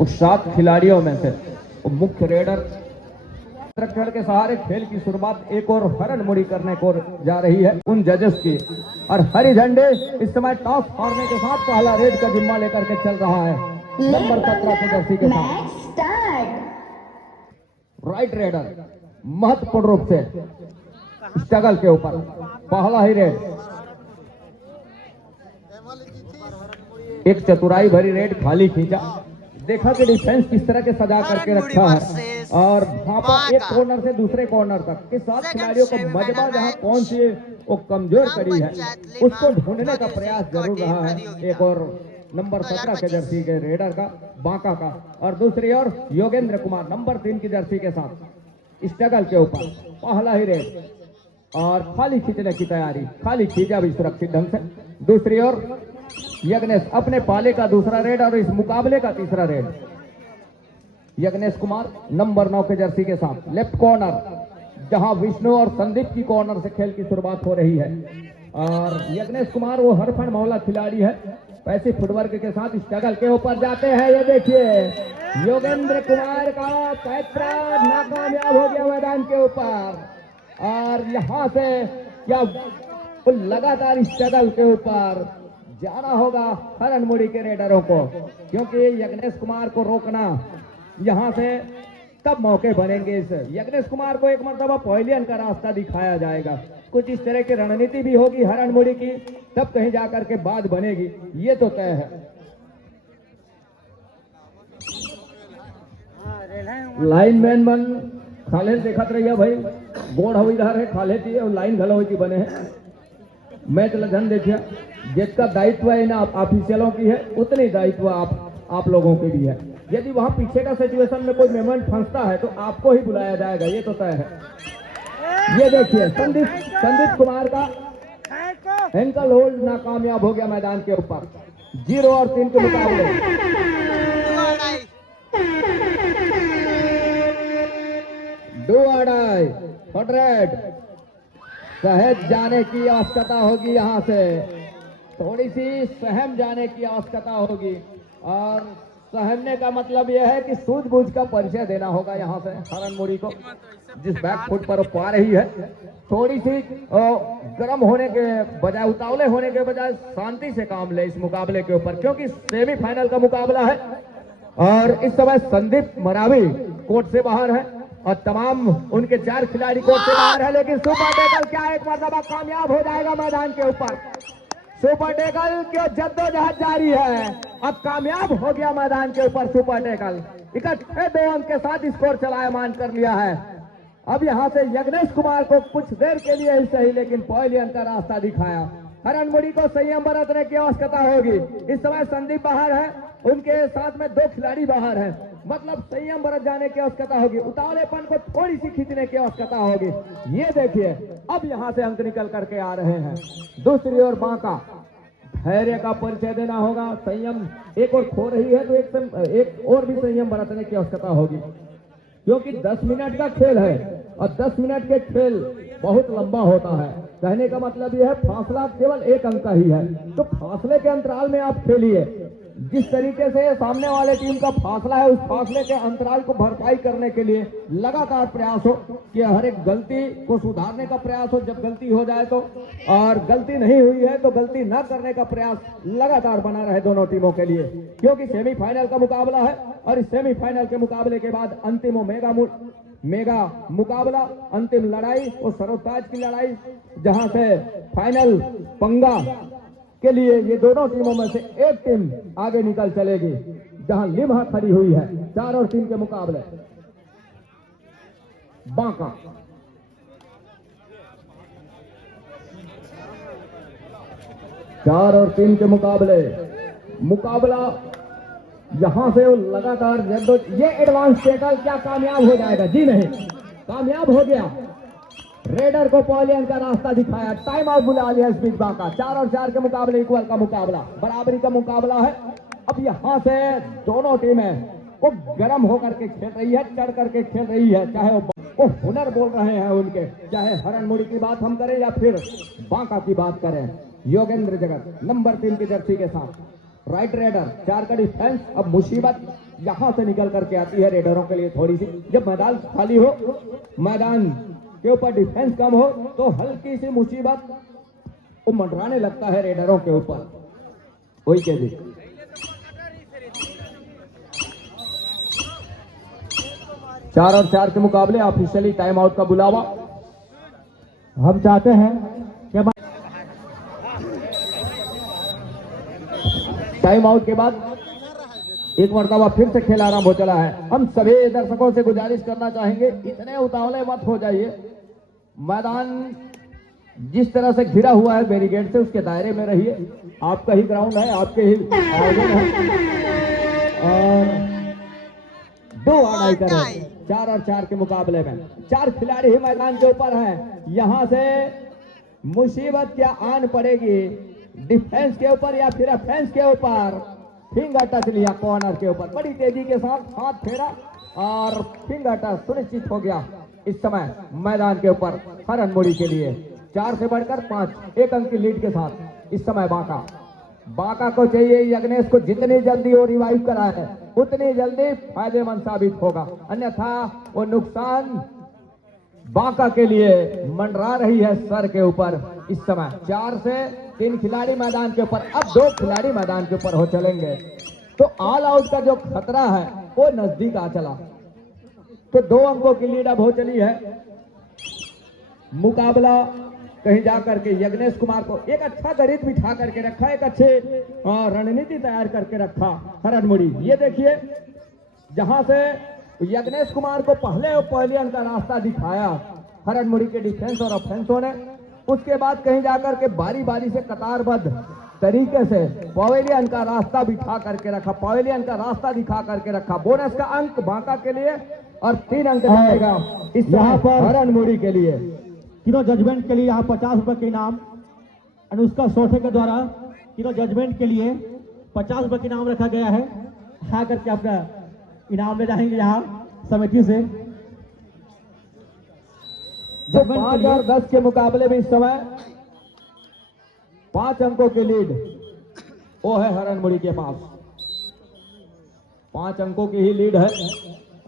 उस 7 खिलाड़ियों में से मुख्य रेडर स्ट्रक्चर के सहारे खेल की शुरुआत एक और हरण मुड़ी करने को जा रही है उन जजेस की। और हरी झंडे इस समय टॉस फाड़ने के साथ पहला रेड का जिम्मा लेकर के चल रहा है नंबर 17 के जर्सी के साथ। राइट रेडर महत्वपूर्ण रूप से स्ट्रगल के ऊपर पहला ही रेड, एक चतुराई भरी रेड खाली खींचा, देखा कि डिफेंस किस तरह के सजा करके रखा है और भापा एक कॉर्नर से दूसरे कॉर्नर तक के 7 खिलाड़ियों को मजबा जहां कौन सी वो कमजोर कड़ी है उसको ढूंढने का प्रयास जरूर रहा है। एक और नंबर 17 के जर्सी के रेडर का बांका का और दूसरी ओर योगेंद्र कुमार नंबर 3 की जर्सी के साथ स्ट्रगल के ऊपर पहला ही रेड और खाली खींचने की तैयारी, खाली खींचा भी सुरक्षित ढंग से। दूसरी ओर यज्ञेश अपने पाले का दूसरा रेड और इस मुकाबले का तीसरा रेड। यज्ञेश कुमार नंबर 9 के जर्सी के साथ लेफ्ट कॉर्नर जहां विष्णु और संदीप की कॉर्नर से खेल की शुरुआत हो रही है। और यज्ञेश कुमार वो हरफन मौला खिलाड़ी है, पैसे फुटवर्क के साथ स्ट्रगल के ऊपर जाते हैं। ये देखिए योगेंद्र कुमार का पैतरा नाकामयाब हो गया मैदान के ऊपर और यहां से क्या लगातार स्ट्रगल के ऊपर जाना होगा हरण मुड़ी के रेडरों को, क्योंकि यज्ञेश कुमार को रोकना यहां से तब मौके बनेंगे। इस यज्ञेश कुमार को एक मर्तबा पहलियन का रास्ता दिखाया जाएगा, कुछ इस तरह की रणनीति भी होगी हरण मुड़ी की, तब कहीं जाकर के बात बनेगी, ये तो तय है। लाइनमैन बन खाले देखत रहिए भाई, गोड़ हो इधर है खाले थी और लाइन घलो की बने हैं। मैच लगन देखिए जिसका दायित्व है ना ऑफिशियलों की है उतनी दायित्व आप लोगों की भी है। यदि वहां पीछे का सिचुएशन में कोई मेहमान फंसता है तो आपको ही बुलाया जाएगा, ये तो तय है। ये देखिए संदीप कुमार का एंकल होल्ड नाकामयाब हो गया मैदान के ऊपर 0 और 3 के मुकाबले। डू और डाई रेड सहज जाने की आवश्यकता होगी, यहां से थोड़ी सी सहम जाने की आवश्यकता होगी और सहमने का मतलब यह है कि सूझबूझ का परिचय देना होगा यहां से हरण मुड़ी को, जिस बैक फुट पर पा रही है। थोड़ी सी गर्म होने के बजाय उतावले होने के बजाय शांति से काम ले इस मुकाबले के ऊपर, क्योंकि सेमीफाइनल का मुकाबला है और इस समय संदीप मरावी कोर्ट से बाहर है और तमाम उनके 4 खिलाड़ी कोर्ट से बाहर है। लेकिन सुपर टेकल क्या एक मरतबा कामयाब हो जाएगा मैदान के ऊपर। सुपर टेकल की जद्दोजहद जारी है, अब कामयाब हो गया मैदान के ऊपर सुपर टेकल, इकट्ठे 2 अंक के साथ स्कोर चलायमान कर लिया है। अब यहां से यज्ञेश कुमार को कुछ देर के लिए ही सही लेकिन पहले का रास्ता दिखाया। हरण मुड़ी को संयम बरतने की आवश्यकता होगी। इस समय संदीप बाहर है, उनके साथ में 2 खिलाड़ी बाहर हैं, मतलब संयम बरत जाने की आवश्यकता होगी, उतावलेपन को थोड़ी सी खींचने की आवश्यकता होगी। ये देखिए अब यहां से अंक निकल करके आ रहे हैं। दूसरी ओर बांका धैर्य का परिचय देना होगा, संयम एक और खो रही है तो एक और भी संयम बरतने की आवश्यकता होगी, क्योंकि 10 मिनट का खेल है और 10 मिनट के खेल बहुत लंबा होता है। कहने का मतलब यह है फासला केवल 1 अंक का ही है, तो फासले के अंतराल में आप खेलिए। जिस तरीके से सामने वाले टीम का फासला है उस फासले के अंतराल को भरपाई करने के लिए लगातार प्रयास हो कि हर एक गलती को सुधारने का प्रयास हो, जब गलती हो जाए तो, और गलती नहीं हुई है तो गलती न करने का प्रयास लगातार बना रहे दोनों टीमों के लिए, क्योंकि सेमीफाइनल का मुकाबला है और इस सेमीफाइनल के मुकाबले के बाद अंतिम मेगा मुकाबला, अंतिम लड़ाई और सर्वताज की लड़ाई, जहां से फाइनल पंगा के लिए ये दोनों टीमों में से एक टीम आगे निकल चलेगी, जहां लिम्हा खड़ी हुई है 4 और 3 के मुकाबले। बांका 4 और 3 के मुकाबला यहां से वो लगातार ये एडवांस टेकल क्या कामयाब हो जाएगा? जी नहीं, कामयाब हो गया। रेडर को पॉलियन का रास्ता दिखाया, टाइम आउट बुला लिया इस बीच बांका। 4 और 4 के मुकाबले इक्वल का मुकाबला, बराबरी का मुकाबला है। अब यहां से दोनों टीमें वो गर्म होकर के खेल रही है, चढ़ करके खेल रही है, चाहे वो हुनर बोल रहे हैं उनके, चाहे हरण मुड़ी की बात हम करें या फिर बांका की बात करें। योगेंद्र जगत नंबर 3 की जर्सी के साथ राइट रेडर, 4 का डिफेंस। अब मुसीबत यहां से निकल करके आती है रेडरों के लिए थोड़ी सी, जब मैदान खाली हो, मैदान के ऊपर डिफेंस कम हो, तो हल्की सी मुसीबत वो मंडराने लगता है रेडरों के ऊपर। वही कह दी 4 और 4 के मुकाबले ऑफिशियली टाइम आउट का बुलावा हम चाहते हैं कि टाइम आउट के बाद एक मरतबा फिर से खेल आरंभ हो चला है। हम सभी दर्शकों से गुजारिश करना चाहेंगे, इतने उतावले मत हो जाइए। मैदान जिस तरह से घिरा हुआ है बैरिकेड से, उसके दायरे में रहिए। आपका ही ग्राउंड है, आपके ही आयोजन है। और 2 आड़ाई करें 4 और 4 के मुकाबले में। 4 खिलाड़ी ही मैदान के ऊपर हैं। यहां से मुसीबत क्या आन पड़ेगी, डिफेंस के ऊपर या फिर ऑफेंस के ऊपर। फिंगर टच लिया कॉर्नर के ऊपर, बड़ी तेजी के साथ हाथ फेरा और फिंगर टच सुनिश्चित हो गया। इस समय मैदान के ऊपर हरन मुड़ी के लिए 4 से बढ़कर 5, 1 अंक की लीड के साथ इस समय बांका को चाहिए यज्ञेश को जितनी जल्दी वो रिवाइव कराए उतनी जल्दी फायदेमंद साबित होगा, अन्यथा वो नुकसान बांका के लिए मंडरा रही है सर के ऊपर। इस समय 4 से 3 खिलाड़ी मैदान के ऊपर, अब 2 खिलाड़ी मैदान के ऊपर हो चलेंगे, तो ऑल आउट का जो खतरा है वो नजदीक आ चला। तो 2 अंकों की लीड अब हो चली है। मुकाबला कहीं जाकर के यज्ञेश कुमार को एक अच्छा गणित बिठा करके रखा, एक अच्छे रणनीति तैयार करके रखा हरन मुड़ी। ये देखिए जहां से यज्ञेश कुमार को पहले अंक का रास्ता दिखाया हरन मुड़ी के डिफेंस और ऑफेंसों ने, उसके बाद कहीं जाकर के बारी बारी से कतारबद्ध तरीके से पवेलियन का रास्ता बिठा करके रखा, पवेलियन का रास्ता दिखा करके रखा। बोनस का अंक बांका के लिए और 3 अंक जाएगा इस यहाँ पर हरन मुड़ी के लिए। तीनों जजमेंट के लिए यहाँ 50 रुपए के इनाम, अनुष्का सोठे के द्वारा तीनों जजमेंट के लिए 50 रुपए के इनाम रखा गया है। खा करके अपना इनाम ले जाएंगे यहाँ समिति से। जो 5 और 10 के मुकाबले में इस समय 5 अंकों की लीड वो है हरन मुड़ी के पास, 5 अंकों की ही लीड है।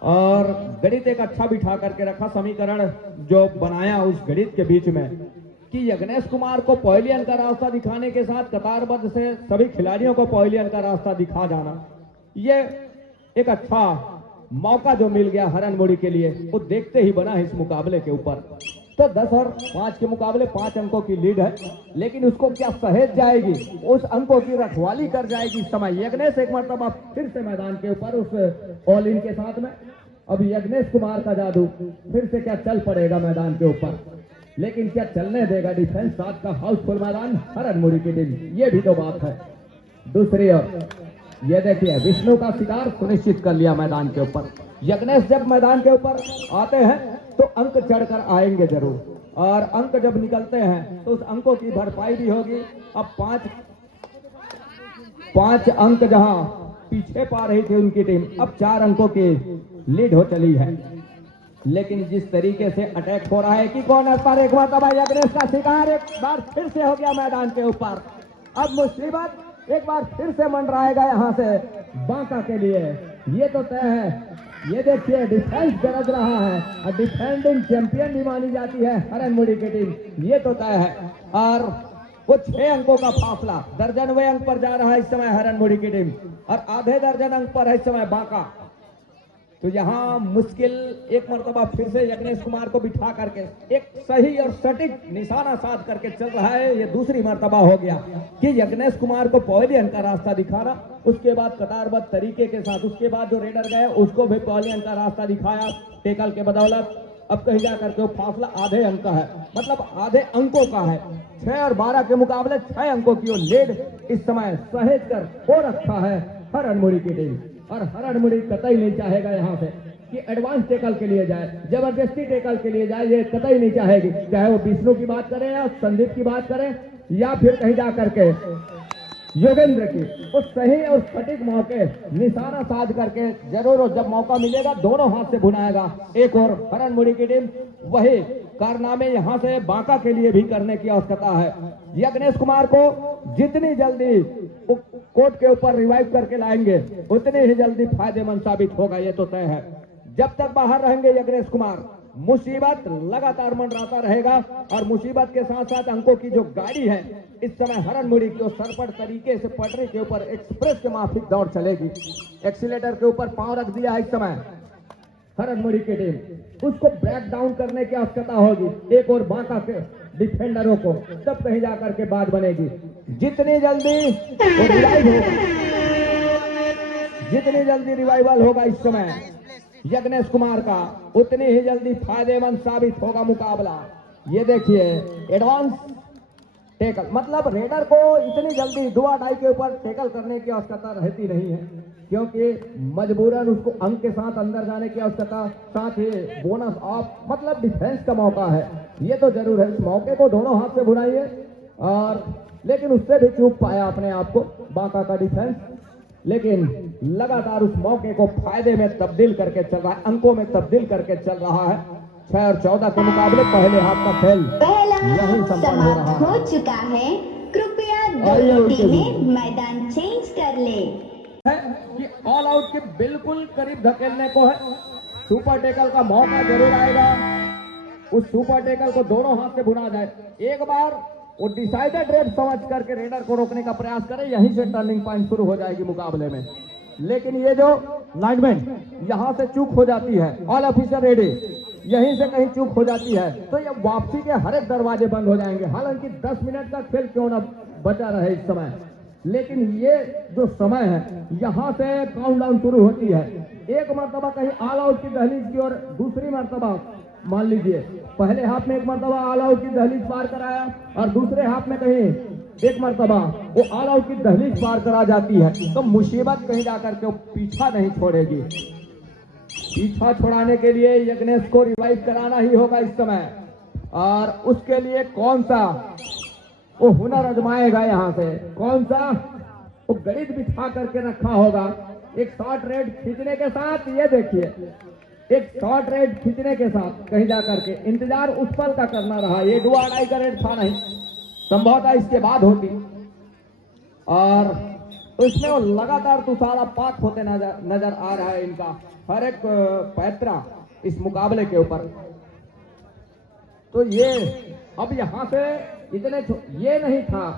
और गणित एक अच्छा बिठा करके रखा, समीकरण जो बनाया उस गणित के बीच में कि यज्ञेश कुमार को पवेलियन का रास्ता दिखाने के साथ कतारबद्ध से सभी खिलाड़ियों को पवेलियन का रास्ता दिखा जाना, ये एक अच्छा मौका जो मिल गया हरन मुड़ी के लिए, वो देखते ही बना है इस मुकाबले के ऊपर। तो 10 और 5 के मुकाबले 5 अंकों की लीड है, लेकिन उसको क्या सहेज जाएगी, उस अंकों की रखवाली कर जाएगी इस समय यज्ञेश। एक मरतबा फिर से मैदान के ऊपर उस ऑल इन के साथ में अब यज्ञेश कुमार का जादू फिर से क्या चल पड़ेगा मैदान के ऊपर, लेकिन क्या चलने देगा डिफेंस? 7 का हाउसफुल मैदान हरन मुड़ी की टीम, ये भी तो बात है। दूसरी ओर ये देखिए विष्णु का शिकार सुनिश्चित कर लिया मैदान के ऊपर। यज्ञेश जब मैदान के ऊपर आते हैं तो अंक चढ़कर आएंगे जरूर, और अंक जब निकलते हैं तो उस अंकों की भरपाई भी होगी। अब 5 अंक जहां पीछे पा रही थी उनकी टीम, अब 4 अंकों की लीड हो चली है। लेकिन जिस तरीके से अटैक हो रहा है कि कौन पर एक मरतबा यज्ञेश का शिकार एक बार फिर से हो गया मैदान के ऊपर। अब मुसीबत एक बार फिर से मंडराएगा यहां से बांका के लिए, ये तो तय है। ये देखिए डिफेंस गरज रहा है और डिफेंडिंग चैंपियन भी मानी जाती है हरन मुड़ी की टीम, ये तो तय है। और वो 6 अंकों का फासला, दर्जनवे अंक पर जा रहा है इस समय हरन मुड़ी की टीम, और आधे दर्जन अंक पर है इस समय बांका। तो यहाँ मुश्किल एक मरतबा फिर से यज्ञेश कुमार को बिठा करके एक सही और सटीक निशाना साध करके चल रहा है। ये दूसरी मरतबा हो गया कि यज्ञेश कुमार को पवेलियन का रास्ता दिखाना, उसके बाद कतारबद्ध तरीके के साथ, उसके बाद जो रेडर गए उसको भी पवेलियन का रास्ता दिखाया टेकल के बदौलत। अब कहीं जा करके वो फासला आधे अंक का है, मतलब आधे अंकों का है। 6 और 12 के मुकाबले 6 अंकों की वो लीड इस समय सहेज कर हो रखा है हरन मुड़ी की टीम। और हरन मुड़ी कतई नहीं चाहेगा यहां से कि एडवांस टेकल के लिए जाए, जबरदस्ती टेकल के लिए जाए, ये कतई नहीं चाहेगी। चाहे वो विष्णु की बात करें या संदीप की बात करें या फिर कहीं जा करके योगेंद्र की, उस सही और सटीक मौके निशाना साध करके जरूर जब मौका मिलेगा दोनों हाथ से भुनाएगा एक और हरन मुड़ी की टीम। वही कारनामे यहां से बांका के लिए भी करने की आवश्यकता है। यज्ञेश कुमार को जितनी जल्दी कोर्ट के ऊपर रिवाइव करके लाएंगे उतने ही जल्दी फायदेमंद साबित होगा, ये तो तय है। जब तक बाहर रहेंगे यज्ञेश कुमार, मुसीबत लगातार मंडराता रहेगा और मुसीबत के साथ साथ अंकों की जो गाड़ी है इस समय हरनमुड़ी की सरपट तरीके से पटरी के ऊपर एक्सप्रेस के माफिक दौड़ चलेगी। एक्सीलेटर के ऊपर पांव रख दिया है इस समय हरनमुड़ी की टीम, उसको ब्रेक डाउन करने की आवश्यकता होगी एक और बांका के डिफेंडरों को, तब कहीं जाकर के बात बनेगी। जितनी जल्दी वो रिवाइव होगा, जितनी जल्दी रिवाइवल होगा इस समय यज्ञेश कुमार का, उतनी ही जल्दी फायदेमंद साबित होगा मुकाबला। ये देखिए एडवांस टेकल, मतलब रेडर को इतनी जल्दी दुआ डाई के ऊपर टेकल करने की आवश्यकता रहती नहीं है, क्योंकि मजबूरन उसको अंक के साथ अंदर जाने की आवश्यकता, साथ ही बोनस ऑफ मतलब डिफेंस का मौका है, ये तो जरूर है। इस मौके को दोनों हाथ से बुनाइए, और लेकिन उससे भी चूक पाया अपने आप को बांका का डिफेंस, लेकिन लगातार उस मौके को फायदे में तब्दील करके चल रहा है, अंकों में तब्दील करके चल रहा है। 6 और 14 के मुकाबले पहले हाफ का खेल यही संपन्न हो रहा हो है। चुका है, कृपया दोनों टीमें मैदान चेंज कर ले। है कि ऑल आउट के बिल्कुल करीब धकेलने को है, सुपर टेकल का मौका जरूर आएगा, उस सुपर टेकल को दोनों हाथ से बुना जाए। एक बार वो डिसाइडेड रेड समझ करके रेडर को रोकने का प्रयास करे, यहीं से टर्निंग पॉइंट शुरू हो जाएगी मुकाबले में। लेकिन ये जो लाइनमैन यहां से चूक हो जाती है, ऑल ऑफिसर रेडी, यहीं से कहीं चूक हो जाती है तो ये वापसी के हर एक दरवाजे बंद हो जाएंगे। हालांकि 10 मिनट का खेल क्यों ना बचा रहे इस समय, लेकिन ये जो समय है यहां से काउंटडाउन शुरू होती है। एक मर्तबा कहीं ऑल आउट की दहलीज की और दूसरी मर्तबा मान लीजिए पहले हाफ में एक मर्तबा ऑल आउट की दहलीज पार कराया और दूसरे हाफ में कहीं एक मर्तबा वो ऑल आउट की दहलीज पार करा जाती है, तो मुसीबत कहीं जाकर के वो पीछा नहीं छोड़ेगी। पीछा छुड़ाने के लिए यज्ञेश को रिवाइव कराना ही होगा इस समय, और उसके लिए कौन सा वो हुनर आजमाएगा, यहाँ से कौन सा वो गणित बिठा करके रखा होगा। एक शॉर्ट रेड खींचने के साथ, ये देखिए एक शॉर्ट रेड खींचने के साथ कहीं जाकर के इंतजार उस पल का करना रहा। ये डुआडाई का रेड था नहीं, संभवतः इसके बाद होती, और उसमें वो लगातार तुषारापात होते नजर आ रहा है इनका हर एक पैतरा इस मुकाबले के ऊपर। तो ये अब यहां से इतने ये नहीं था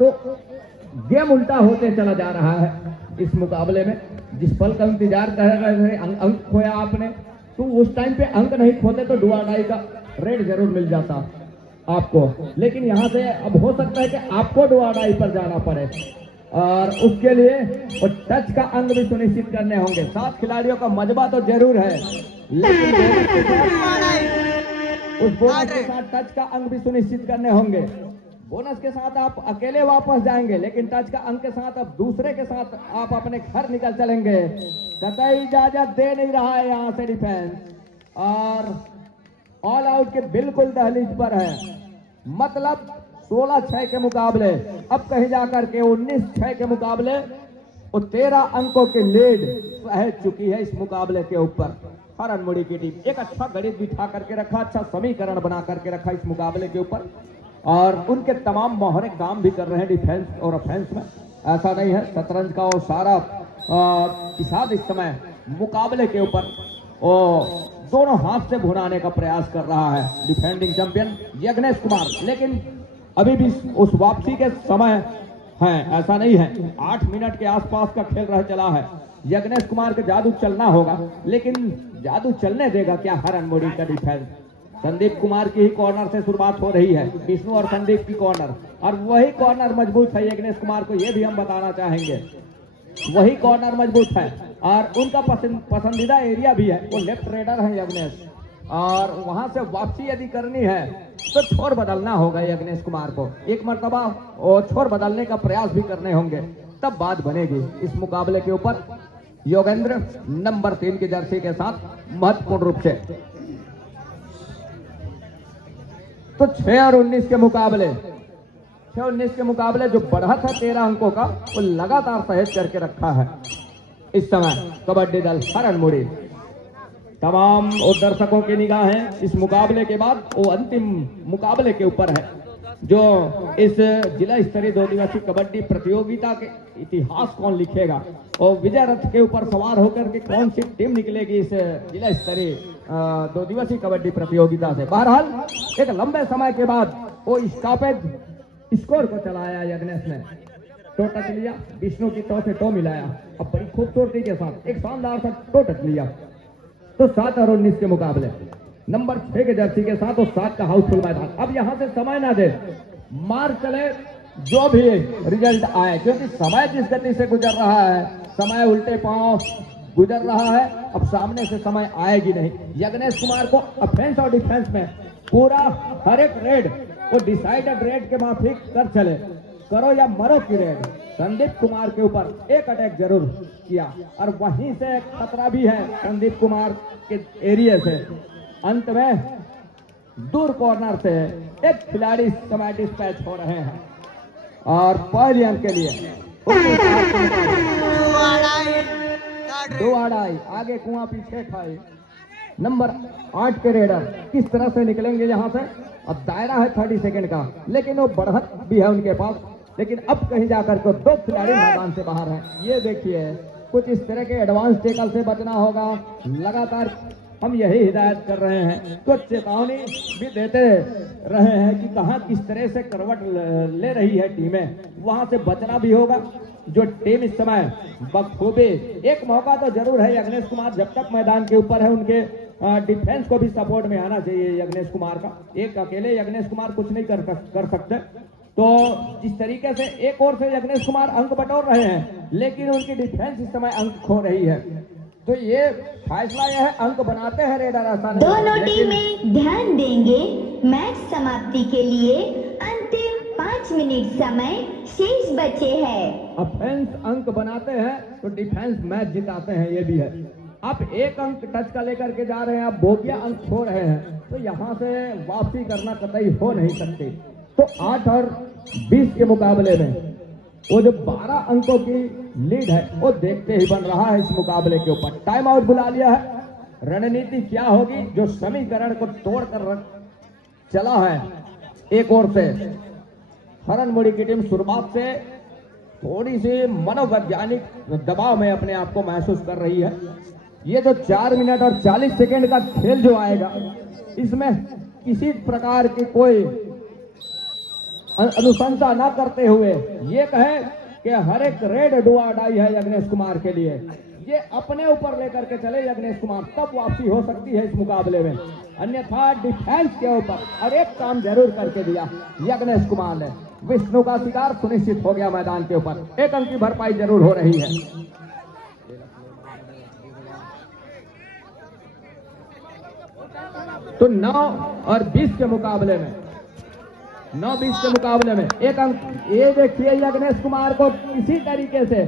तो गेम उल्टा होते चला जा रहा है इस मुकाबले में। जिस पल का इंतजार कर रहे थे, अंक खोया आपने, तो उस टाइम पे अंक नहीं खोते तो डुआडाई का रेड जरूर मिल जाता आपको, लेकिन यहां से अब हो सकता है कि आपको डुआडाई पर जाना पड़े, और उसके लिए वो टच का अंक भी सुनिश्चित करने होंगे। 7 खिलाड़ियों का मजबा तो जरूर है, लेकिन उस बोनस के साथ टच का अंक भी सुनिश्चित करने होंगे। बोनस के साथ आप अकेले वापस जाएंगे, लेकिन टच का अंक के साथ अब दूसरे के साथ आप अपने घर निकल चलेंगे। कतई इजाजत दे नहीं रहा है यहां से डिफेंस, और ऑल आउट के बिल्कुल दहलीज पर है। मतलब 16-6 के मुकाबले अब कहीं जाकर के 19-6 के मुकाबले वो 13 अंकों की लीड सह चुकी है इस मुकाबले के ऊपर हरनमुड़ी की टीम। एक अच्छा गणित बिठा करके रखा, अच्छा समीकरण बना करके रखा इस मुकाबले के ऊपर, और उनके तमाम मोहरे काम भी कर रहे हैं डिफेंस और ऑफेंस में। ऐसा नहीं है, शतरंज का वो सारा इसाद इस समय मुकाबले के ऊपर वो दोनों हाथ से भुनाने का प्रयास कर रहा है डिफेंडिंग चैंपियन यज्ञेश कुमार। लेकिन अभी भी उस वापसी के समय है, ऐसा नहीं है। 8 मिनट के आसपास का खेल रह चला है। यज्ञेश कुमार के जादू चलना होगा, लेकिन जादू चलने देगा क्या हरनमुड़ी का डिफेंस? संदीप कुमार की ही कॉर्नर से शुरुआत हो रही है, विष्णु और संदीप की कॉर्नर, और वही कॉर्नर मजबूत है यज्ञेश कुमार को, ये भी हम बताना चाहेंगे। वही कॉर्नर मजबूत है और उनका पसंदीदा एरिया भी है, वो लेफ्ट रेडर है यज्ञेश, और वहां से वापसी यदि करनी है तो छोर बदलना होगा यज्ञेश कुमार को। एक मर्तबा छोर बदलने का प्रयास भी करने होंगे, तब बात बनेगी इस मुकाबले के ऊपर। योगेंद्र नंबर 3 की जर्सी के साथ महत्वपूर्ण रूप से तो 6 और 19 के मुकाबले 6-19 के मुकाबले जो बढ़त है 13 अंकों का, वो लगातार सहेज करके रखा है इस समय कबड्डी दल हरनमुड़ी। तमाम दर्शकों की निगाहें इस मुकाबले के बाद वो अंतिम मुकाबले के ऊपर है। जो इस जिला स्तरीय 2 दिवसीय कबड्डी प्रतियोगिता के इतिहास कौन लिखेगा और विजय रथ के ऊपर सवार होकर के कौन सी टीम निकलेगी इस जिला स्तरीय 2 दिवसीय कबड्डी प्रतियोगिता से। बहरहाल एक लंबे समय के बाद वो स्टॉपेज स्कोर को चलाया यज्ञेश ने, टो टच लिया, विष्णु की टो से टो मिलाया, अब बड़ी खूबसूरती के साथ एक शानदार सा टो टच लिया। तो 7 और 19 के मुकाबले नंबर 6 के जर्सी के साथ और 7 का हाउसफुल मैदान। अब यहां से समय ना दे, मार चले जो भी रिजल्ट आए, क्योंकि समय जिस गति से गुजर रहा है, समय उल्टे पांव गुजर रहा है, अब सामने से समय आएगी नहीं। यज्ञेश कुमार को ऑफेंस और डिफेंस में पूरा हर एक रेड वो डिसाइडेड रेड के माफिक कर चले, करो या मरो की रेड। संदीप कुमार के ऊपर एक अटैक जरूर किया और वहीं से एक खतरा भी है संदीप कुमार के एरिया से। अंत में दूर कॉर्नर से एक खिलाड़ी समय डिस्पैच हो रहे हैं और पहले अंक के लिए 2 आड़ाई आगे कुआं पीछे खाए। नंबर 8 के रेडर किस तरह से निकलेंगे यहां से। अब दायरा है 30 सेकंड का, लेकिन वो बढ़त भी है उनके पास, लेकिन अब कहीं जाकर को 2 खिलाड़ी मैदान से बाहर हैं। ये देखिए कुछ इस तरह के एडवांस टेकल से बचना होगा। लगातार हम यही हिदायत कर रहे हैं, कुछ चेतावनी भी देते रहे हैं कि कहां किस तरह से करवट ले रही है टीमें, वहां से बचना भी होगा। जो टीम इस समय बखूबी, एक मौका तो जरूर है यज्ञेश कुमार जब तक मैदान के ऊपर है, उनके डिफेंस को भी सपोर्ट में आना चाहिए यज्ञेश कुमार का। एक अकेले यज्ञेश कुमार कुछ नहीं कर सकते। तो जिस तरीके से एक ओर से यज्ञेश कुमार अंक बटोर रहे हैं, लेकिन उनकी डिफेंस इस समय अंक खो रही है, तो ये फैसला यह है अंक बनाते हैं रेडर आसान। दोनों टीमें ध्यान देंगे, मैच समाप्ति के लिए अंतिम 5 मिनट समय शेष बचे हैं। ऑफेंस अंक बनाते हैं तो डिफेंस मैच जिताते हैं, ये भी है। आप एक अंक टच का लेकर के जा रहे हैं, आप बोगिया अंक खो रहे हैं, तो यहाँ से वापसी करना कतई हो नहीं सकती। तो 8 और 20 के मुकाबले में वो जो 12 अंकों की लीड है वो देखते ही बन रहा है इस मुकाबले के ऊपर। टाइम आउट बुला लिया है। रणनीति क्या होगी जो समीकरण को तोड़कर चला है। एक ओर से हरनमुड़ी की टीम शुरुआत से थोड़ी सी मनोवैज्ञानिक दबाव में अपने आप को महसूस कर रही है। ये जो 4 मिनट और 40 सेकेंड का खेल जो आएगा, इसमें किसी प्रकार की कोई अनुशंसा ना करते हुए ये कहे कि हर एक रेड डुआ डाई है यज्ञेश कुमार के लिए, ये अपने ऊपर लेकर के चले यज्ञेश कुमार, तब वापसी हो सकती है इस मुकाबले में। अन्यथा डिफेंस के ऊपर और एक काम जरूर करके दिया यज्ञेश कुमार ने। विष्णु का शिकार सुनिश्चित हो गया मैदान के ऊपर, 1 अंक की भरपाई जरूर हो रही है। तो 9 और 20 के मुकाबले में 9-20 के मुकाबले में 1 अंक। ये देखिए यज्ञेश कुमार को किसी तरीके से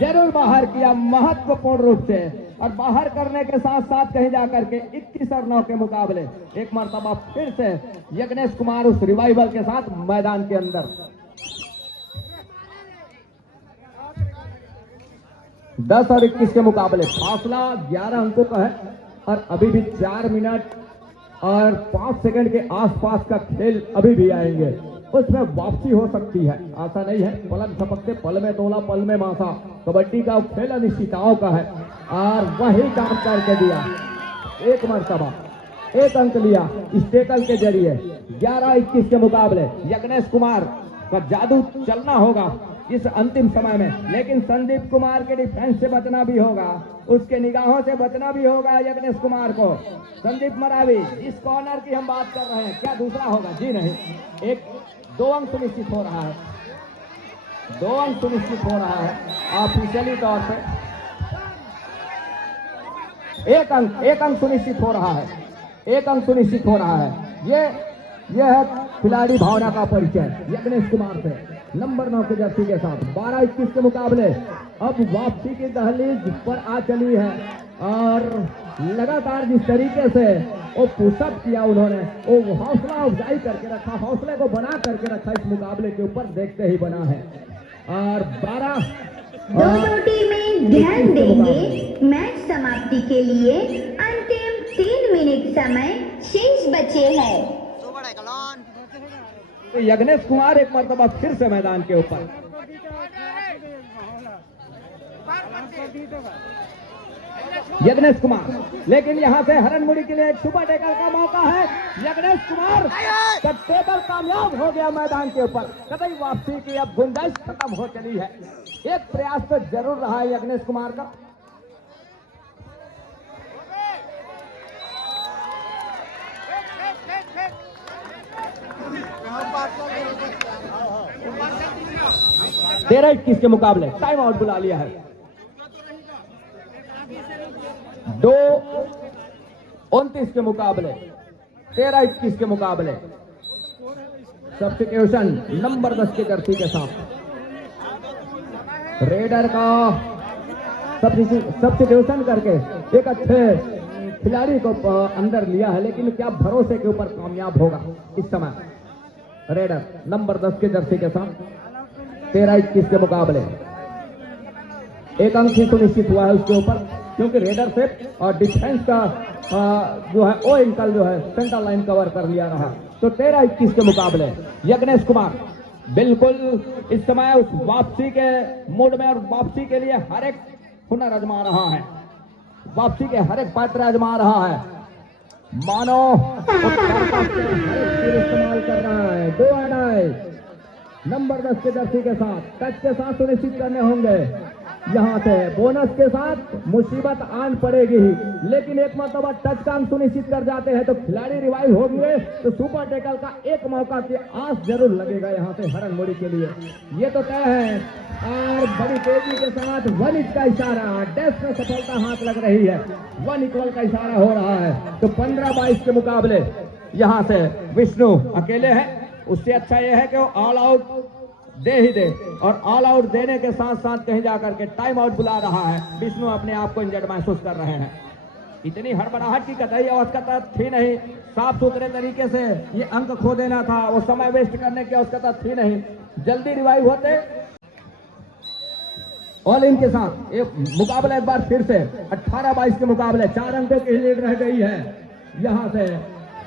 जरूर बाहर किया महत्वपूर्ण रूप से, और बाहर करने के साथ साथ कहीं जाकर के 21 और 9 के मुकाबले एक मर्तबा फिर से यज्ञेश कुमार उस रिवाइवल के साथ मैदान के अंदर। 10 और 21 के मुकाबले फासला 11 अंकों का है और अभी भी 4 मिनट और 5 सेकंड के आसपास का खेल अभी भी आएंगे, उसमें वापसी हो सकती है, ऐसा नहीं है। पलक झपकते पल में तोला पल में मासा, कबड्डी का खेल अनिश्चितताओं का है और वही काम करके दिया। एक मर्तबा 1 अंक लिया इस टेकल के जरिए। 11-21 के मुकाबले यज्ञेश कुमार का जादू चलना होगा इस अंतिम समय में, लेकिन संदीप कुमार के डिफेंस से बचना भी होगा, उसके निगाहों से बचना भी होगा यज्ञेश कुमार को। संदीप मरावी, इस कॉर्नर की हम बात कर रहे हैं, क्या दूसरा होगा? जी नहीं, 2 अंक सुनिश्चित हो रहा है, 2 अंक सुनिश्चित हो रहा है ऑफिशियली तौर पे। 1 अंक सुनिश्चित हो रहा है, 1 अंक सुनिश्चित हो रहा है। ये है खिलाड़ी भावना का परिचय यज्ञेश कुमार से, नंबर 9 के जर्सी के साथ। 12-21 के मुकाबले अब वापसी की दहलीज पर आ चली है और लगातार जिस तरीके से वो पुशअप किया उन्होंने, वो हौसला अफजाई करके रखा, हौसले को बना करके रखा इस मुकाबले के ऊपर, देखते ही बना है। और 12 दोनों टीमें ध्यान देंगे, मैच समाप्ति के लिए अंतिम 3 मिनट समय शेष बचे हैं। तो यज्ञेश कुमार एक मर्तबा फिर से मैदान के ऊपर। यज्ञेश कुमार, लेकिन यहां से हरनमुड़ी के लिए एक सुपर टेकर का मौका है। यज्ञेश कुमार का टेकर कामयाब हो गया मैदान के ऊपर। कतई वापसी की अब गुंजाइश खत्म हो चली है। एक प्रयास तो जरूर रहा है यज्ञेश कुमार का। तेरह 21 के मुकाबले टाइम आउट बुला लिया है। 2:29 के मुकाबले 13-21 के मुकाबले सब्स्टिट्यूशन नंबर 10 के जर्सी के साथ रेडर का सब्स्टिट्यूशन करके एक अच्छे खिलाड़ी को अंदर लिया है, लेकिन क्या भरोसे के ऊपर कामयाब होगा इस समय। रेडर नंबर 10 के जर्सी के साथ 13-21 के मुकाबले एक अंक ही सुनिश्चित हुआ है उसके ऊपर, क्योंकि रेडर से और डिफेंस का जो है ओ एंकल जो है सेंटर लाइन कवर कर लिया रहा। तो 13-21 के मुकाबले यज्ञेश कुमार बिल्कुल इस समय उस वापसी के मूड में और वापसी के लिए हर एक हुनर आजमा रहा है, वापसी के हर एक पात्र आजमा रहा है। मानो इस्तेमाल कर रहा है। 2 आड़ाई नंबर 10 के जर्सी के साथ टच के साथ सुनिश्चित करने होंगे। यहां से बोनस के साथ मुसीबत आन पड़ेगी ही, लेकिन एक मरतबा टच का अंक सुनिश्चित कर जाते हैं तो खिलाड़ी रिवाइव हो गए तो सुपर टेकल का एक मौका की आस जरूर लगेगा यहां से हरनमुड़ी के लिए। ये तो तय है। और बड़ी तेजी के साथ 1 इंच का इशारा, डैश में सफलता हाथ लग रही है। 1 इक्वल का इशारा हो रहा है। तो 15-22 के मुकाबले यहां से विष्णु अकेले हैं। उससे अच्छा यह है कि वो ऑल आउट दे ही दे, और ऑल आउट देने के साथ साथ कहीं जाकर के टाइम आउट बुला रहा है। विष्णु अपने आप को इंजर्ड महसूस कर रहे हैं। इतनी हड़बड़ाहट की कतई आवश्यकता थी नहीं। साफ सुथरे तरीके से ये अंक खो देना था, वो समय वेस्ट करने की आवश्यकता थी नहीं। जल्दी रिवाइव होते। ऑल इन के साथ एक मुकाबला एक बार फिर से 18-22 के मुकाबले 4 अंकों की लीड रह गई है यहां से,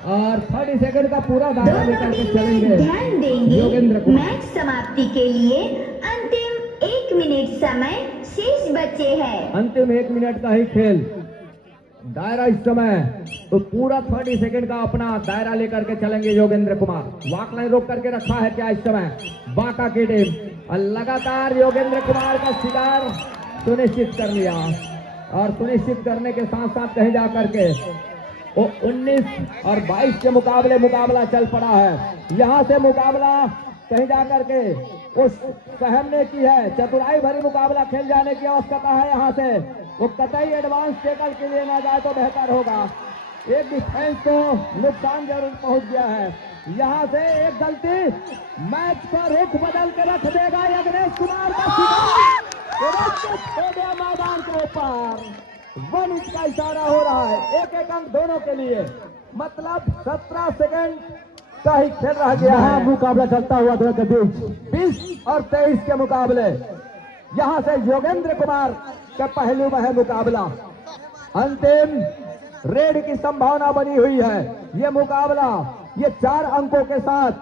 और 30 सेकंड का पूरा दायरा लेकर के चलेंगे। ध्यान देंगे योगेंद्र कुमार। मैच समाप्ति के लिए अंतिम 1 मिनट समय शेष बचे हैं। अंतिम 1 मिनट का ही खेल दायरा इस समय, तो पूरा 30 सेकंड का अपना दायरा लेकर के चलेंगे योगेंद्र कुमार। वाक लाइन रोक करके रखा है क्या इस समय बाका की टीम, और लगातार योगेंद्र कुमार का शिकार सुनिश्चित कर लिया, और सुनिश्चित करने के साथ साथ कहीं जाकर के वो 19 और 22 के मुकाबले मुकाबला चल पड़ा है। यहां से मुकाबला कहीं जाकर के उस सहम ने की है। चतुराई भरी मुकाबला खेल जाने की आवश्यकता है। यहां से वो कतई एडवांस टेकल के लिए ना जाए तो बेहतर होगा। एक डिफेंस को नुकसान जरूर पहुंच गया है। यहां से एक गलती मैच का रुख बदल के रख देगा। यज्ञेश कुमार का शिकार मैदान के ऊपर 1 इंच का इशारा हो रहा है। एक अंक दोनों के लिए, मतलब 17 सेकंड का ही खेल रह गया है। मुकाबला चलता हुआ दोनों के बीच 20 और 23 के मुकाबले यहां से योगेंद्र कुमार के पहलू में है मुकाबला। अंतिम रेड की संभावना बनी हुई है। ये मुकाबला ये 4 अंकों के साथ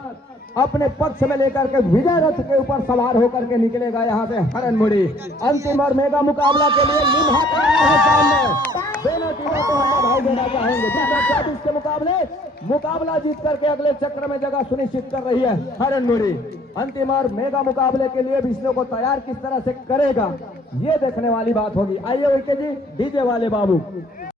अपने पक्ष में लेकर के विजय रथ के ऊपर सवार होकर के निकलेगा यहां से हरनमुड़ी। अंतिम और मेगा मुकाबला के लिए निभा करना है सामने। दोनों टीमों को हम बधाई देना चाहेंगे। 24 के मुकाबला जीत करके अगले चक्र में जगह सुनिश्चित कर रही है हरनमुड़ी। अंतिम और मेगा मुकाबले के लिए विष्णु को तैयार किस तरह से करेगा ये देखने वाली बात होगी। आइए विके जी, डीजे वाले बाबू।